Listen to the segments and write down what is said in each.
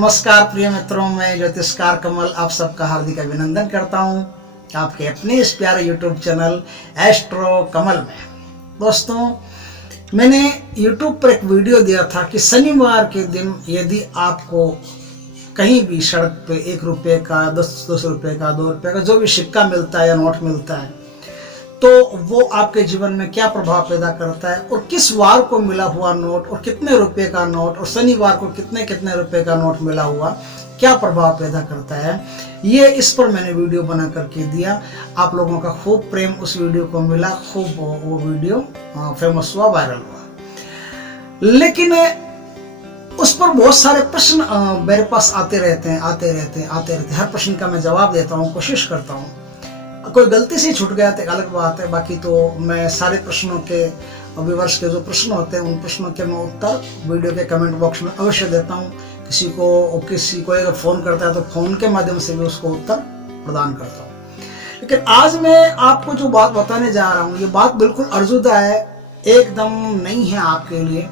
नमस्कार प्रिय मित्रों, मैं ज्योतिषकार कमल आप सबका हार्दिक अभिनंदन करता हूं आपके अपने इस प्यारे यूट्यूब चैनल एस्ट्रो कमल में। दोस्तों, मैंने यूट्यूब पर एक वीडियो दिया था कि शनिवार के दिन यदि आपको कहीं भी सड़क पे 1 रुपये का, 10 रुपये का, 2 रुपये का जो भी सिक्का मिलता है या नोट मिलता है, तो वो आपके जीवन में क्या प्रभाव पैदा करता है और किस वार को मिला हुआ नोट और कितने रुपए का नोट और शनिवार को कितने कितने रुपए का नोट मिला हुआ क्या प्रभाव पैदा करता है, ये इस पर मैंने वीडियो बना करके दिया। आप लोगों का खूब प्रेम उस वीडियो को मिला, खूब वो वीडियो फेमस हुआ, वायरल हुआ। लेकिन उस पर बहुत सारे प्रश्न मेरे पास आते रहते हैं। हर प्रश्न का मैं जवाब देता हूँ, कोशिश करता हूँ। कोई गलती से छूट गया तो एक अलग बात है, बाकी तो मैं सारे प्रश्नों के व्यूअर्स के जो प्रश्न होते हैं उन प्रश्नों के मैं उत्तर वीडियो के कमेंट बॉक्स में अवश्य देता हूँ। किसी को अगर फ़ोन करता है तो फ़ोन के माध्यम से भी उसको उत्तर प्रदान करता हूँ। लेकिन आज मैं आपको जो बात बताने जा रहा हूँ, ये बात बिल्कुल अर्जुदा है, एकदम नहीं है आपके लिए।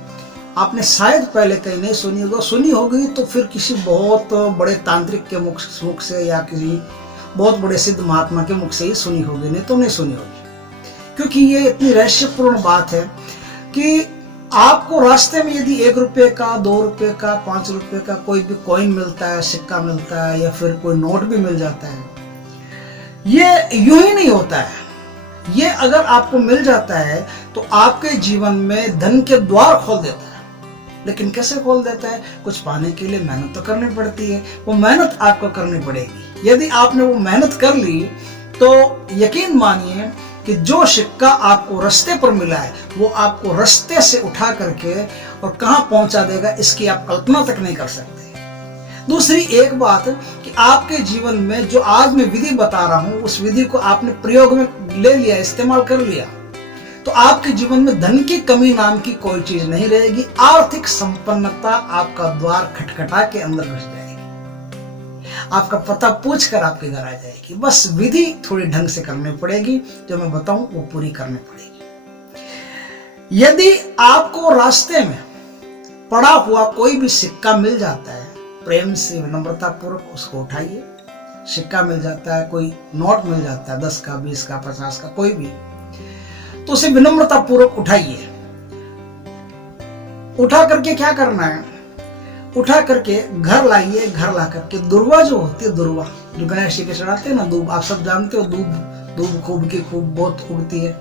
आपने शायद पहले कहीं नहीं सुनी होगी तो फिर किसी बहुत बड़े तांत्रिक के मुख से या किसी बहुत बड़े सिद्ध महात्मा के मुख से ही सुनी होगी, नहीं तो नहीं सुनी होगी। क्योंकि ये इतनी रहस्यपूर्ण बात है कि आपको रास्ते में यदि 1 रुपये का, 2 रुपये का, 5 रुपये का कोई भी कॉइन मिलता है, सिक्का मिलता है या फिर कोई नोट भी मिल जाता है, ये यूं ही नहीं होता है। ये अगर आपको मिल जाता है तो आपके जीवन में धन के द्वार खोल देता है। लेकिन कैसे खोल देता है? कुछ पाने के लिए मेहनत तो करनी पड़ती है, वो मेहनत आपको करनी पड़ेगी। यदि आपने वो मेहनत कर ली तो यकीन मानिए कि जो सिक्का आपको रास्ते पर मिला है वो आपको रास्ते से उठा करके और कहां पहुंचा देगा, इसकी आप कल्पना तक नहीं कर सकते। दूसरी एक बात कि आपके जीवन में जो आज मैं विधि बता रहा हूं, उस विधि को आपने प्रयोग में ले लिया, इस्तेमाल कर लिया, तो आपके जीवन में धन की कमी नाम की कोई चीज नहीं रहेगी। आर्थिक संपन्नता आपका द्वार खटखटा के अंदर घुस जाएगी, आपका पता पूछकर आपके घर आ जाएगी। बस विधि थोड़ी ढंग से करनी पड़ेगी, जो मैं बताऊं वो पूरी करनी पड़ेगी। यदि आपको रास्ते में पड़ा हुआ कोई भी सिक्का मिल जाता है, प्रेम से विनम्रता पूर्वक उसको उठाइए। सिक्का मिल जाता है, कोई नोट मिल जाता है 10 का, 20 का, 50 का, कोई भी, तो उसे विनम्रता पूर्वक उठाइए। उठा करके क्या करना है? उठा करके घर लाइए। घर ला करके दुर्वा जो होती है, दुर्वा जो गणेश जी के चढ़ाते हैं ना, दूब, आप सब जानते हो, दूब खूब की खूब बहुत उगती है,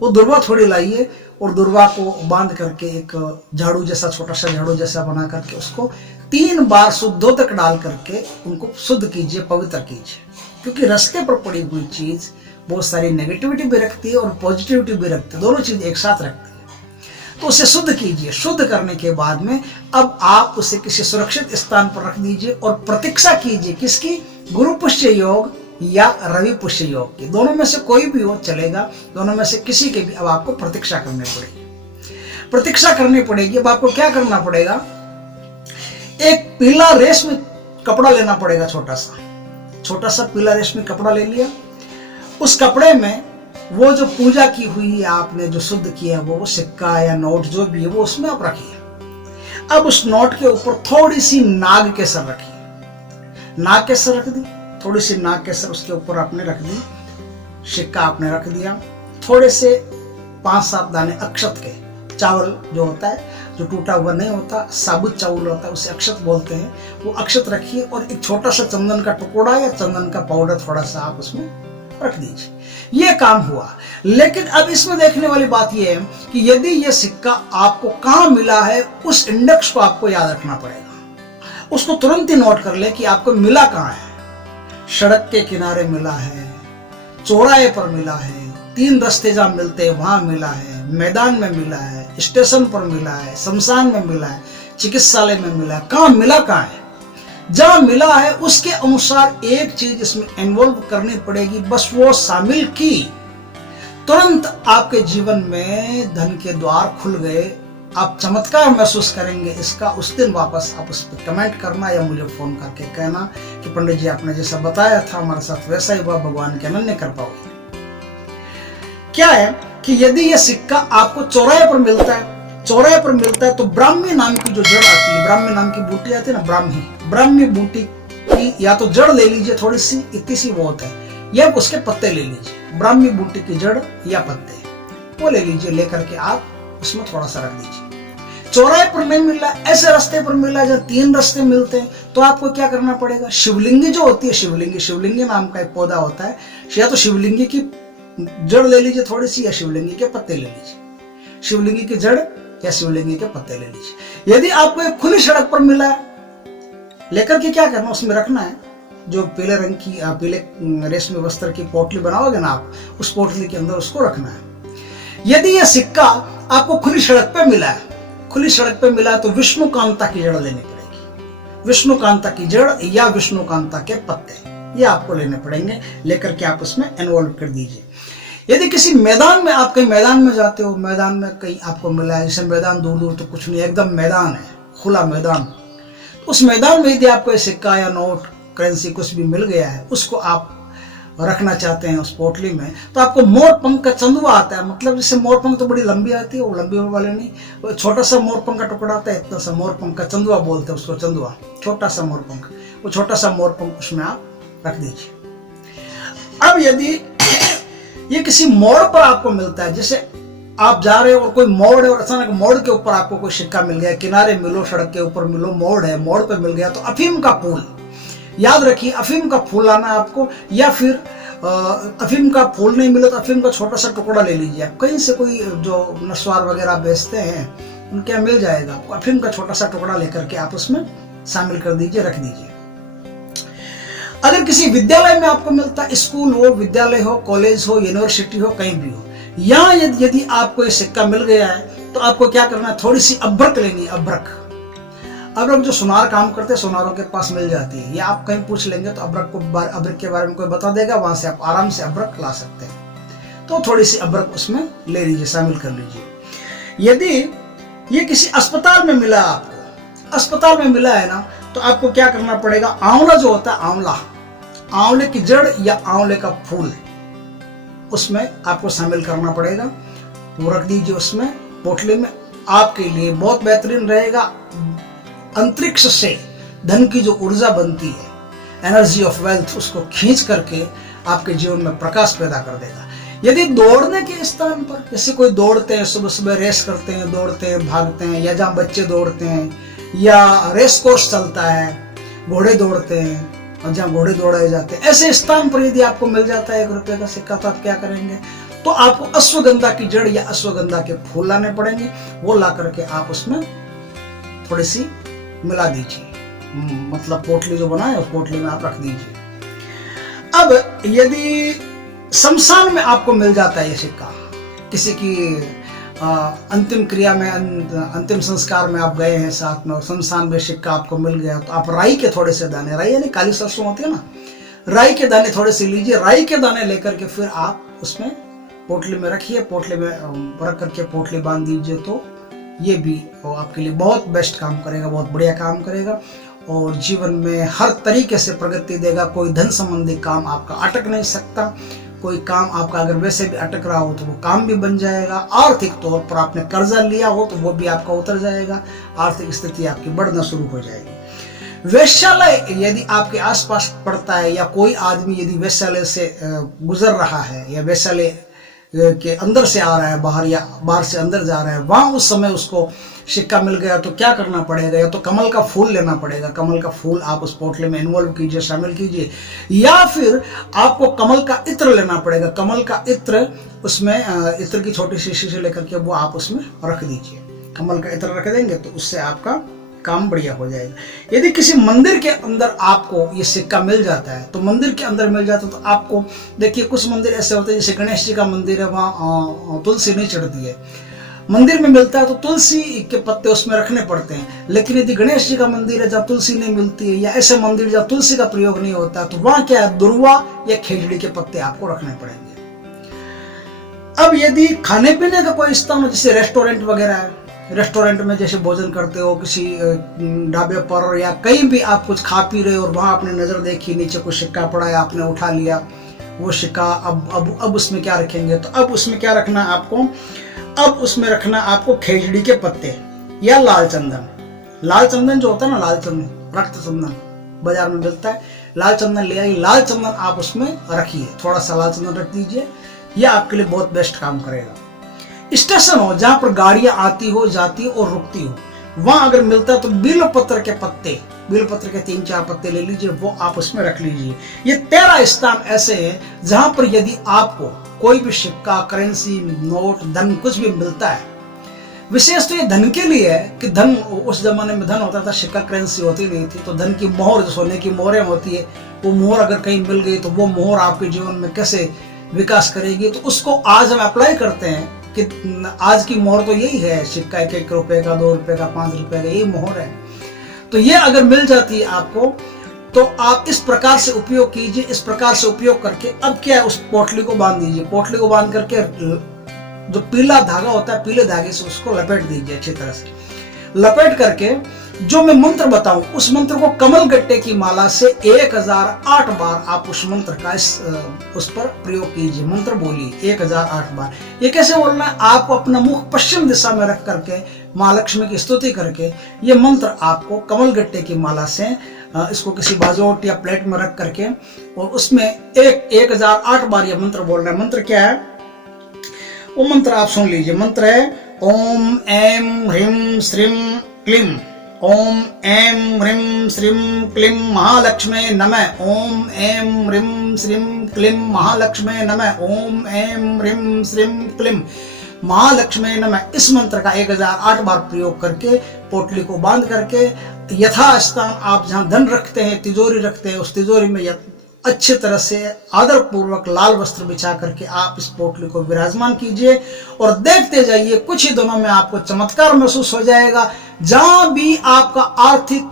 वो दुर्वा थोड़ी लाइए और दुर्वा को बांध करके एक झाड़ू जैसा, छोटा सा झाड़ू जैसा बना करके उसको 3 बार शुद्धों तक डाल करके उनको शुद्ध कीजिए, पवित्र कीजिए। क्योंकि रास्ते पर पड़ी हुई चीज बहुत सारी नेगेटिविटी भी रखती है और पॉजिटिविटी भी रखती है, दोनों चीज एक साथ रखती है। तो उसे शुद्ध कीजिए। शुद्ध करने के बाद में अब आप उसे किसी सुरक्षित स्थान पर रख दीजिए और प्रतीक्षा कीजिए। किसकी? गुरु पुष्य योग या रवि पुष्य योग की, दोनों में से कोई भी हो चलेगा। दोनों में से किसी के भी अब आपको प्रतीक्षा करनी पड़ेगी। अब आपको क्या करना पड़ेगा? एक पीला रेशमी कपड़ा लेना पड़ेगा, छोटा सा पीला रेशमी कपड़ा ले लिया। उस कपड़े में वो जो पूजा की हुई है आपने, जो शुद्ध किया है, वो सिक्का या नोट जो भी है वो उसमें आप रखिए। अब उस नोट के ऊपर थोड़ी सी नाग केसर रखिए। नाग केसर रख दी, थोड़ी सी नाग केसर उसके ऊपर आपने रख दी। सिक्का आपने रख दिया। थोड़े से 5-7 दाने अक्षत के, चावल जो होता है, जो टूटा हुआ नहीं होता, साबुत चावल होता है, उसे अक्षत बोलते हैं, वो अक्षत रखिए। और एक छोटा सा चंदन का टुकड़ा या चंदन का पाउडर थोड़ा सा आप उसमें रख दीजिए। ये काम हुआ। लेकिन अब इसमें देखने वाली बात यह है कि यदि यह सिक्का आपको कहां मिला है, उस इंडेक्स को आपको याद रखना पड़ेगा। उसको तुरंत ही नोट कर ले कि आपको मिला कहां है। सड़क के किनारे मिला है, चौराहे पर मिला है, 3 रास्ते जहां मिलते हैं वहां मिला है, मैदान में मिला है, स्टेशन पर मिला है, शमशान में मिला है, चिकित्सालय में मिला है। कहां मिला कहां है? जहां मिला है उसके अनुसार एक चीज इसमें इन्वॉल्व करनी पड़ेगी। बस वो शामिल की, तुरंत आपके जीवन में धन के द्वार खुल गए। आप चमत्कार महसूस करेंगे इसका। उस दिन वापस आप उस पर कमेंट करना या मुझे फोन करके कहना कि पंडित जी आपने जैसा बताया था हमारे साथ वैसा ही हुआ, भगवान के अनन्य कृपा हुई। क्या है कि यदि यह सिक्का आपको चौराहे पर मिलता है, चौराहे पर मिलता है तो ब्राह्मी नाम की जो जड़ आती है, ब्राह्मी नाम की बूटी आती है ना, ब्राह्मी बूटी की या तो जड़ ले लीजिए, थोड़ी सी इतनी सी बहुत है, या उसके पत्ते ले लीजिए, ब्राह्मी बूटी की जड़ या पत्ते वो ले लीजिए, लेकर के आप उसमें थोड़ा सा रख दीजिए। चौराहे पर नहीं मिल रहा, ऐसे रास्ते पर मिल रहा है जहाँ 3 रास्ते मिलते हैं, तो आपको क्या करना पड़ेगा, शिवलिंगी जो होती है, शिवलिंगी नाम का एक पौधा होता है, या तो शिवलिंगी की जड़ ले लीजिए थोड़ी सी, या शिवलिंगी के पत्ते ले लीजिए, शिवलिंगी की जड़ या शिवलिंगी के पत्ते ले लीजिए। यदि आपको एक खुली सड़क पर मिला है, लेकर के क्या करना, उसमें रखना है, जो पीले रंग की पीले रेशमी वस्त्र की पोटली बनाओगे ना आप, उस पोटली के अंदर उसको रखना है। यदि यह सिक्का आपको खुली सड़क पे मिला है, खुली सड़क पे मिला है, तो विष्णुकांता की जड़ लेनी पड़ेगी, विष्णुकांता की जड़ या विष्णुकांता के पत्ते ये आपको लेने पड़ेंगे, लेकर के आप उसमें इन्वॉल्व कर दीजिए। यदि किसी मैदान में, आप कहीं मैदान में जाते हो, मैदान में कहीं आपको मिला है, जैसे मैदान दूर दूर तो कुछ नहीं, एकदम मैदान है, खुला मैदान, तो उस मैदान में यदि आपको सिक्का या नोट करेंसी कुछ भी मिल गया है, उसको आप रखना चाहते हैं उस पोटली में, तो आपको मोर पंख का चंदुआ आता है, मतलब जैसे मोर पंख तो बड़ी लंबी आती है, वो लंबी वाले नहीं, वो छोटा सा मोर पंख का टुकड़ा आता है, इतना सा मोर पंख का चंदुआ बोलते हैं उसको, चंदुआ, छोटा सा मोर पंख, वो छोटा सा मोर पंख उसमें आप रख दीजिए। अब यदि ये किसी मोड़ पर आपको मिलता है, जैसे आप जा रहे हो और कोई मोड़ है और अचानक मोड़ के ऊपर आपको कोई सिक्का मिल गया, किनारे मिलो, सड़क के ऊपर मिलो, मोड़ है, मोड़ पे मिल गया, तो अफीम का फूल, याद रखिए अफीम का फूल लाना आपको, या फिर अफीम का फूल नहीं मिले तो अफीम का छोटा सा टुकड़ा ले लीजिए आप, कहीं से कोई जो नस्वार वगैरह बेचते हैं उनके यहाँ मिल जाएगा आपको, अफीम का छोटा सा टुकड़ा लेकर के आप उसमें शामिल कर दीजिए, रख दीजिए। अगर किसी विद्यालय में आपको मिलता है, स्कूल हो, विद्यालय हो, कॉलेज हो, यूनिवर्सिटी हो, कहीं भी हो, यहाँ यदि आपको ये सिक्का मिल गया है, तो आपको क्या करना है, थोड़ी सी अब्रक लेनी है, अब्रक जो सुनार काम करते हैं, सुनारों के पास मिल जाती है, या आप कहीं पूछ लेंगे तो अब्रक के बारे में कोई बता देगा, वहां से आप आराम से अब्रक ला सकते हैं। तो थोड़ी सी अब्रक उसमें ले लीजिए, शामिल कर लीजिए। यदि ये किसी अस्पताल में मिला आपको, अस्पताल में मिला है ना, तो आपको क्या करना पड़ेगा, आंवला जो होता है, आंवले की जड़ या आंवले का फूल उसमें आपको शामिल करना पड़ेगा, वो रख दीजिए उसमें पोटली में। आपके लिए बहुत बेहतरीन रहेगा, अंतरिक्ष से धन की जो ऊर्जा बनती है, एनर्जी ऑफ वेल्थ, उसको खींच करके आपके जीवन में प्रकाश पैदा कर देगा। यदि दौड़ने के स्थान पर, जैसे कोई दौड़ते हैं, सुबह सुबह रेस करते हैं, दौड़ते हैं, भागते हैं, या जहाँ बच्चे दौड़ते हैं, या रेस कोर्स चलता है, घोड़े दौड़ते हैं और जहाँ घोड़े दौड़ाए जाते हैं, ऐसे स्थान पर यदि आपको मिल जाता है 1 रुपए का सिक्का, तो आप क्या करेंगे, तो आपको अश्वगंधा की जड़ या अश्वगंधा के फूल लाने पड़ेंगे, वो ला करके आप उसमें थोड़ी सी मिला दीजिए, मतलब पोटली जो बनाए उस पोटली में आप रख दीजिए। अब यदि शमशान में आपको मिल जाता है ये सिक्का, किसी की अंतिम क्रिया में, अंतिम संस्कार में आप गए हैं साथ में, और शमशान में सिक्का आपको मिल गया, तो आप राई के थोड़े से दाने, राई यानी काली सरसों होती है ना, राई के दाने थोड़े से लीजिए, राई के दाने लेकर के फिर आप उसमें पोटली में रखिए, पोटली में रख करके पोटली बांध दीजिए, तो ये भी आपके लिए बहुत बेस्ट काम करेगा, बहुत बढ़िया काम करेगा, और जीवन में हर तरीके से प्रगति देगा। कोई धन संबंधी काम आपका अटक नहीं सकता, कोई काम आपका अगर वैसे भी अटक रहा हो तो वो काम भी बन जाएगा, आर्थिक तौर पर आपने कर्जा लिया हो तो वो भी आपका उतर जाएगा, आर्थिक स्थिति आपकी बढ़ना शुरू हो जाएगी। वेश्यालय यदि आपके आसपास पड़ता है, या कोई आदमी यदि वेश्यालय से गुजर रहा है, या वेश्यालय के अंदर से आ रहा है बाहर, या बाहर से अंदर जा रहा है, वहां उस समय उसको सिक्का मिल गया, तो क्या करना पड़ेगा, या तो कमल का फूल लेना पड़ेगा, कमल का फूल आप उस पोटली में इन्वॉल्व कीजिए, शामिल कीजिए, या फिर आपको कमल का इत्र लेना पड़ेगा, कमल का इत्र, उसमें इत्र की छोटी सी शीशी लेकर के वो आप उसमें रख दीजिए, कमल का इत्र रख देंगे तो उससे आपका काम बढ़िया हो जाएगा। यदि किसी मंदिर के अंदर आपको ये सिक्का मिल जाता है, तो मंदिर के अंदर मिल जाता है, तो आपको देखिए कुछ मंदिर ऐसे होते हैं, जैसे गणेश जी का मंदिर है, वहाँ तुलसी नहीं चढ़ती है, मंदिर में मिलता है तो तुलसी के पत्ते उसमें रखने पड़ते हैं, लेकिन यदि गणेश जी का मंदिर है जहाँ तुलसी नहीं मिलती है, या ऐसे मंदिर जहाँ तुलसी का प्रयोग नहीं होता, तो वहाँ क्या है, दुर्वा या खेजड़ी के पत्ते आपको रखने पड़ेंगे। अब यदि खाने पीने का कोई स्थान हो, जैसे रेस्टोरेंट वगैरह है, रेस्टोरेंट में जैसे भोजन करते हो, किसी ढाबे पर या कहीं भी आप कुछ खा पी रहे हो और वहाँ आपने नज़र देखी, नीचे कुछ सिक्का पड़ा है, आपने उठा लिया वो सिक्का, अब उसमें क्या रखेंगे, तो अब उसमें क्या रखना है आपको, अब उसमें रखना आपको खेजड़ी के पत्ते या लाल चंदन। लाल चंदन जो होता है ना, लाल चंदन, रक्त चंदन बाजार में मिलता है, लाल चंदन ले आइए। लाल चंदन आप उसमें रखिए, थोड़ा सा लाल चंदन रख दीजिए, यह आपके लिए बहुत बेस्ट काम करेगा। स्टेशन हो जहां पर गाड़ियां आती हो, जाती हो और रुकती हो, वहां अगर मिलता है तो बिल्वपत्र के पत्ते, बिल्वपत्र के 3-4 पत्ते ले लीजिए, वो आप उसमें रख लीजिए। ये 13 स्थान ऐसे हैं जहां पर यदि आपको कोई भी सिक्का, करेंसी, नोट, धन कुछ भी मिलता है, विशेष तो ये धन के लिए है कि धन, उस जमाने में धन होता था, सिक्का करेंसी होती नहीं थी, तो धन की मोहर, जो सोने की मोहरें होती है, वो मोहर अगर कहीं मिल गई तो वो मोहर आपके जीवन में कैसे विकास करेगी, तो उसको आज हम अप्लाई करते हैं कि आज की मोहर तो यही है, सिक्का 1-1 रुपए का, 2 रुपए का, 5 रुपए का, यही मोहर है। तो ये अगर मिल जाती है आपको, तो आप इस प्रकार से उपयोग कीजिए। इस प्रकार से उपयोग करके अब क्या है, उस पोटली को बांध दीजिए। पोटली को बांध करके जो पीला धागा होता है, पीले धागे से उसको लपेट दीजिए अच्छी तरह से। लपेट करके जो मैं मंत्र बताऊं, उस मंत्र को कमल गट्टे की माला से 1008 बार आप उस मंत्र का उस पर प्रयोग कीजिए। मंत्र बोलिए 1008 बार। ये कैसे बोलना है, आपको अपना मुख पश्चिम दिशा में रख करके माँ लक्ष्मी की स्तुति करके ये मंत्र आपको कमल गट्टे की माला से इसको किसी बाजोट या प्लेट में रख करके और उसमें 1008 बार ये मंत्र बोलना है। मंत्र क्या है, वो मंत्र आप सुन लीजिए। मंत्र है ओम ऐं ह्रीं श्रीं क्लीं, ओम ऐं ह्रीं श्रीं क्लीं महालक्ष्मे नमः, ओम ऐं ह्रीं श्रीं क्लीं महालक्ष्मे नमः, ओम ऐं ह्रीं श्रीं क्लीं महालक्ष्मी नमः। इस मंत्र का 1008 बार प्रयोग करके पोटली को बांध करके यथास्थान आप जहां धन रखते हैं, तिजोरी रखते हैं, उस तिजोरी में अच्छी तरह से आदर पूर्वक लाल वस्त्र बिछा करके आप इस पोटली को विराजमान कीजिए और देखते जाइए, कुछ ही दिनों में आपको चमत्कार महसूस हो जाएगा। जहां भी आपका आर्थिक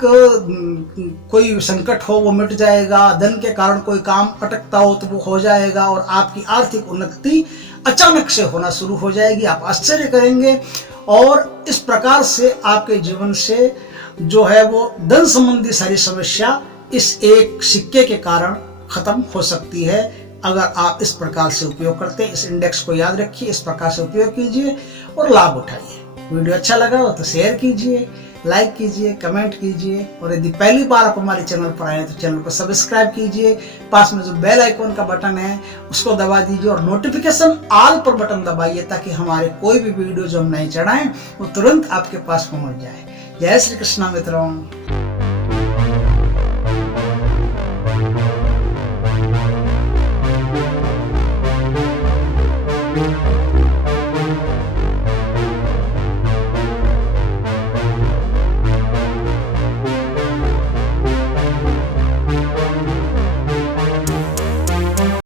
कोई संकट हो वो मिट जाएगा, धन के कारण कोई काम अटकता हो तो वो हो जाएगा और आपकी आर्थिक उन्नति अचानक से होना शुरू हो जाएगी। आप आश्चर्य करेंगे और इस प्रकार से आपके जीवन से जो है वो धन संबंधी सारी समस्या इस एक सिक्के के कारण खत्म हो सकती है, अगर आप इस प्रकार से उपयोग करते हैं। इस इंडेक्स को याद रखिए, इस प्रकार से उपयोग कीजिए और लाभ उठाइए। वीडियो अच्छा लगा हो तो शेयर कीजिए, लाइक कीजिए, कमेंट कीजिए और यदि पहली बार आप हमारे चैनल पर आए तो चैनल को सब्सक्राइब कीजिए। पास में जो बेल आइकॉन का बटन है उसको दबा दीजिए और नोटिफिकेशन ऑल पर बटन दबाइए ताकि हमारे कोई भी वीडियो जो हम नहीं चढ़ाएं वो तुरंत आपके पास पहुंच जाए। जय श्री कृष्णा मित्रों।